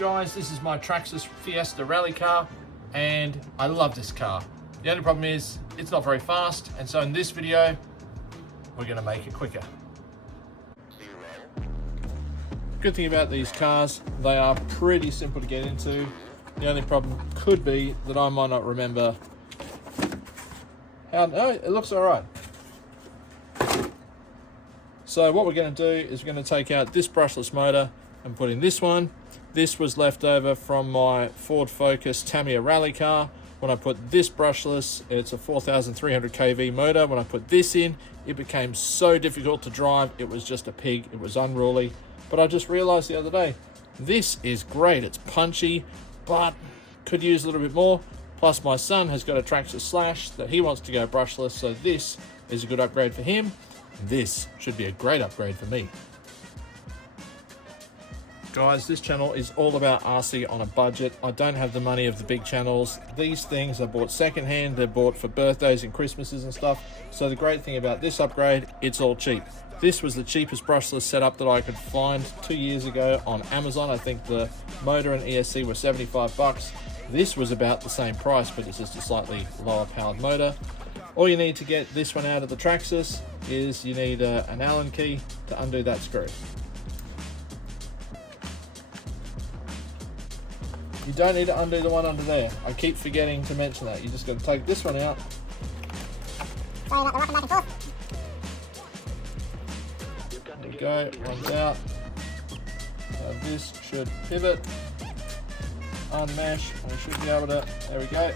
Guys, this is my Traxxas Fiesta Rally car, and I love this car. The only problem is it's not very fast, and so in this video we're going to make it quicker. Good thing about these cars, they are pretty simple to get into. The only problem could be that I might not remember how. No, it looks all right. So what we're going to do is we're going to take out this brushless motor and put in this one. This was left over from my Ford Focus Tamiya rally car. When I put this brushless, it's a 4,300 kV motor. When I put this in, it became so difficult to drive. It was just a pig. It was unruly. But I just realized the other day, this is great. It's punchy, but could use a little bit more. Plus my son has got a Traxxas Slash that he wants to go brushless, so this is a good upgrade for him. This should be a great upgrade for me. Guys, this channel is all about RC on a budget. I don't have the money of the big channels. These things are bought secondhand. They're bought for birthdays and Christmases and stuff. So the great thing about this upgrade, it's all cheap. This was the cheapest brushless setup that I could find 2 years ago on Amazon. I think the motor and ESC were 75 bucks. This was about the same price, but it's just a slightly lower powered motor. All you need to get this one out of the Traxxas is you need an Allen key to undo that screw. You don't need to undo the one under there. I keep forgetting to mention that. You just got to take this one out. There we go, one's out. So this should pivot, unmesh, and we should be able to, there we go,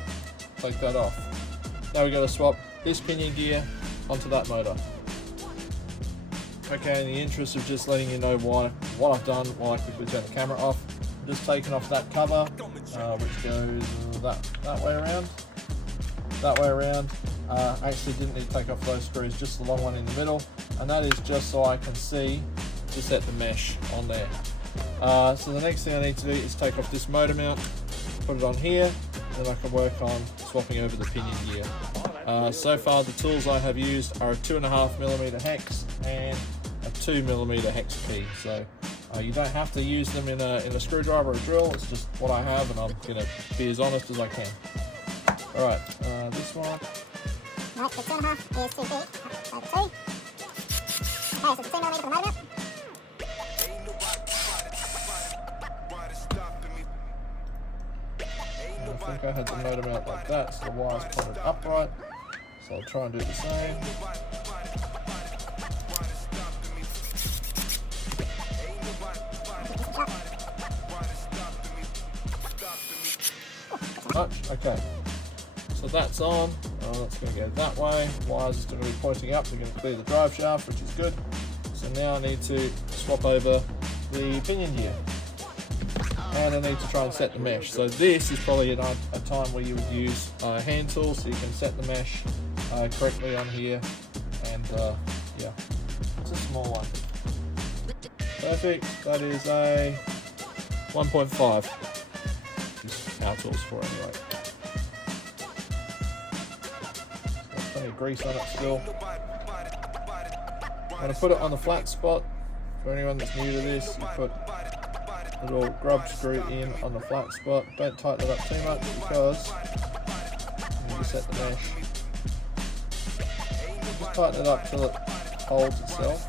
take that off. Now we've got to swap this pinion gear onto that motor. Okay, in the interest of just letting you know what I've done while I quickly turn the camera off, I'm just taking off that cover, which goes that way around. That way around. I actually didn't need to take off those screws, just the long one in the middle, and that is just so I can see to set the mesh on there. So the next thing I need to do is take off this motor mount, put it on here, and then I can work on swapping over the pinion gear. So far the tools I have used are a 2.5mm hex and a 2mm hex key. So you don't have to use them in a screwdriver or a drill. It's just what I have, and I'm going to be as honest as I can. Alright, this one. Right, the 2.5 is too big. So 2. Okay, so the 2mm for the motor mount. I think I had the motor mount like that, so the wire's pointed upright. So I'll try and do the same. Okay, so that's on. That's going to go that way. Wires are still going to be pointing up. We're going to clear the drive shaft, which is good. So now I need to swap over the pinion gear, and I need to try and set the mesh. So this is probably a time where you would use a hand tool so you can set the mesh correctly on here. And yeah, it's a small one. Perfect. That is a 1.5. Our tools for anyway. Got plenty of grease on it still. I'm going to put it on the flat spot. For anyone that's new to this, you put a little grub screw in on the flat spot. Don't tighten it up too much because you need to set the mesh. Just tighten it up till it holds itself,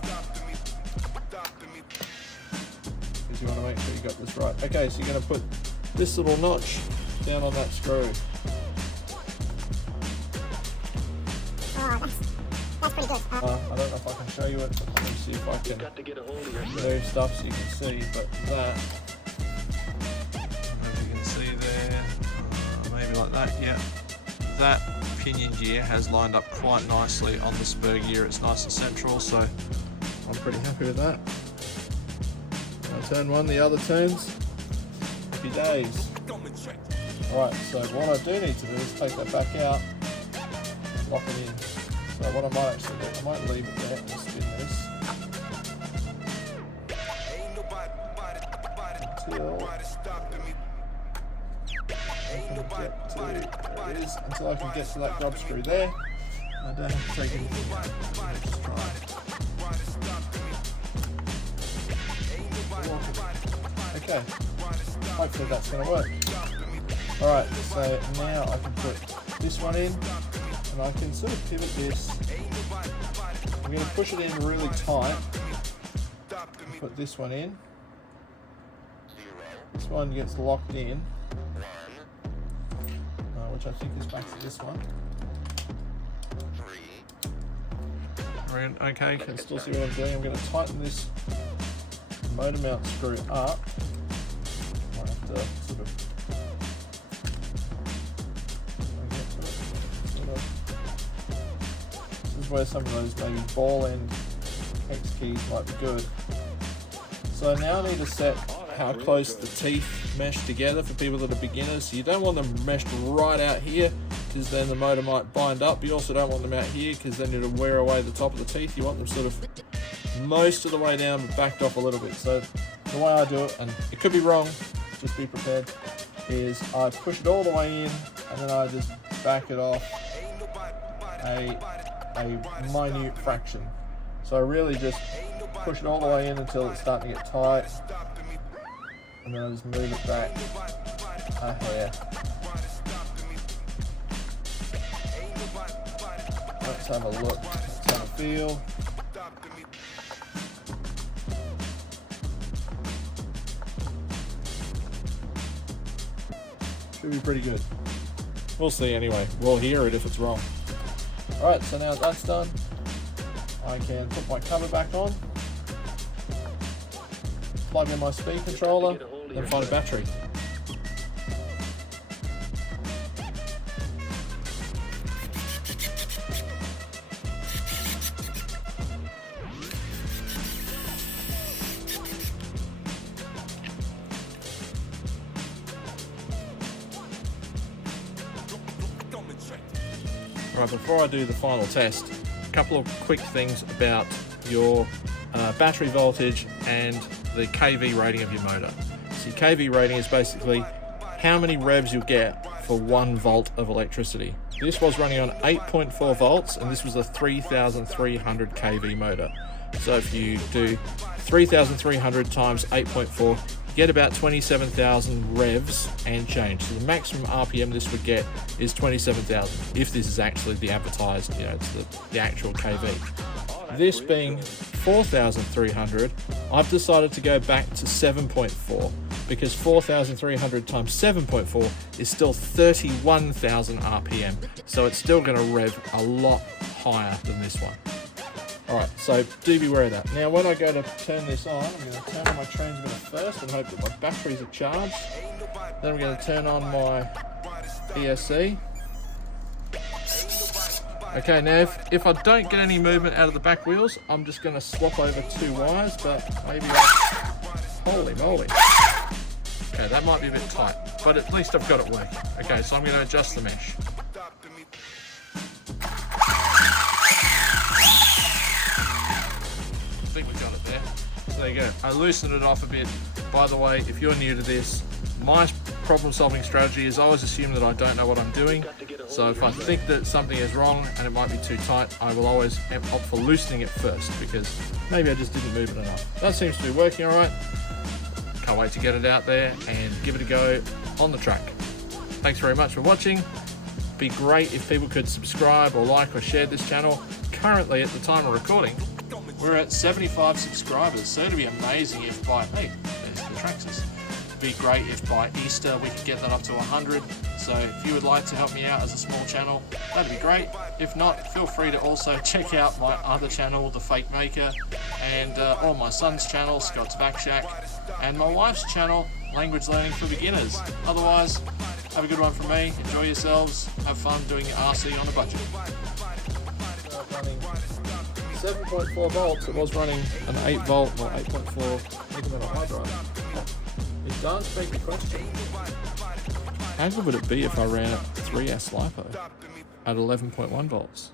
because you want to make sure you got this right. Okay, so you're going to put this little notch down on that screw. Oh, that's pretty good. I don't know if I can show you it, but let me see if I can do stuff so you can see, but that, as you can see there, maybe like that, yeah. That pinion gear has lined up quite nicely on the spur gear. It's nice and central, so I'm pretty happy with that. I turn one, the other turns. Happy days. Alright, so what I do need to do is take that back out and lock it in. So what I might actually do, I might leave it there and spin this until I can get to that grub screw there. I don't have to take anything out. Just try. Okay. hopefully that's going to work. Alright, so now I can put this one in, and I can sort of pivot this. I'm going to push it in really tight. Put this one in. This one gets locked in, which I think is back to this one. Okay, can still see what I'm doing. I'm going to tighten this motor mount screw up. I have to sort of this is where some of those maybe ball end hex keys might be good. So now I need to set how close the teeth mesh together for people that are beginners. So you don't want them meshed right out here, because then the motor might bind up. You also don't want them out here, because then it'll wear away the top of the teeth. You want them sort of most of the way down but backed off a little bit. So the way I do it, and it could be wrong, just be prepared, is I push it all the way in and then I just back it off a minute fraction. So I really just push it all the way in until it's starting to get tight, and then I just move it back a hair. Let's have a look, let's have a feel. Should be pretty good. We'll see anyway. We'll hear it if it's wrong. Alright, so now that's done, I can put my cover back on, plug in my speed controller, then find a battery. Right, before I do the final test, a couple of quick things about your battery voltage and the kV rating of your motor. So your kV rating is basically how many revs you'll get for 1 volt of electricity. This was running on 8.4 volts, and this was a 3,300 kV motor. So if you do 3,300 times 8.4, get about 27,000 revs and change. So the maximum RPM this would get is 27,000, if this is actually the advertised, it's the actual kV. This being 4,300, I've decided to go back to 7.4, because 4,300 times 7.4 is still 31,000 RPM. So it's still going to rev a lot higher than this one. Alright, so do beware of that. Now when I go to turn this on, I'm going to turn on my transmitter first and hope that my batteries are charged. Then I'm going to turn on my ESC. Okay, now if I don't get any movement out of the back wheels, I'm just going to swap over 2 wires, but maybe holy moly. Okay, that might be a bit tight, but at least I've got it working. Okay, so I'm going to adjust the mesh. I think we got it there. So there you go. I loosened it off a bit. By the way, if you're new to this, my problem solving strategy is I always assume that I don't know what I'm doing. So if I think that something is wrong and it might be too tight, I will always opt for loosening it first, because maybe I just didn't move it enough. That seems to be working all right. Can't wait to get it out there and give it a go on the track. Thanks very much for watching. Be great if people could subscribe or like or share this channel. Currently, at the time of recording, we're at 75 subscribers, so it'd be amazing if by, hey, there's the Traxxas. It'd be great if by Easter we could get that up to 100. So if you would like to help me out as a small channel, that'd be great. If not, feel free to also check out my other channel, The Fake Maker, and or my son's channel, Scott's Back Shack, and my wife's channel, Language Learning for Beginners. Otherwise, have a good one from me, enjoy yourselves, have fun doing your RC on a budget. 7.4 volts, it was running an 8 volt or 8.4 incremental high drive. It does beg the question, how good would it be if I ran a 3S LiPo at 11.1 volts?